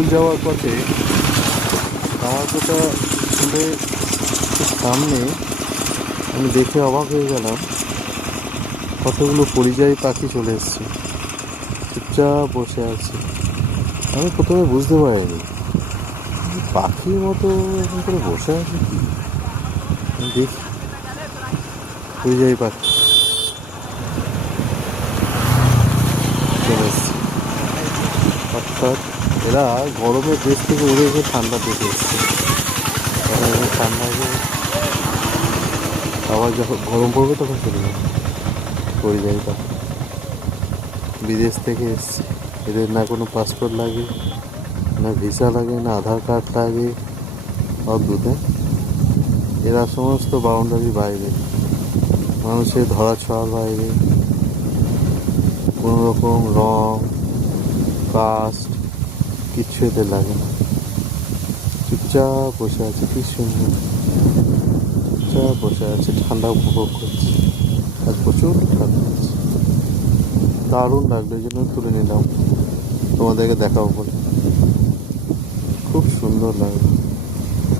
School যাওয়ার পথে কামারকোটা স্কুলের সামনে আমি দেখে অবাক হয়ে গেলাম, কতগুলো পরিযায়ী পাখি চলে এসছে, চুপচাপ বসে আছে। আমি প্রথমে বুঝতে পারিনি পাখির মতো এরকম করে বসে আছে কি। আমি দেখি পরিযায়ী পাখি চলে এসছে। অর্থাৎ এরা গরমের দেশ থেকে উড়ে এসে ঠান্ডা দেশে এসছে। ঠান্ডা হয়ে আবার যখন গরম পড়বে তখন চলে যাবে। পরিযায়ী পাখি বিদেশ থেকে এসছে, এদের না কোনো পাসপোর্ট লাগে, না ভিসা লাগে, না আধার কার্ড লাগে। অদ্ভুত। এরা সমস্ত বাউন্ডারির বাইরে, মানুষের ধরা ছোঁয়ার বাইরে। কোনো রকম রং, কাস্ট কিচ্ছু এদের লাগে না। চুপচাপ বসে আছে, কি সুন্দর চুপচাপ বসে আছে, ঠান্ডা উপভোগ করছে। আর প্রচুর ঠান্ডা আছে, দারুণ লাগলো, এই জন্য তুলে নিলাম, তোমাদেরকে দেখাবো বলে। খুব সুন্দর লাগলো।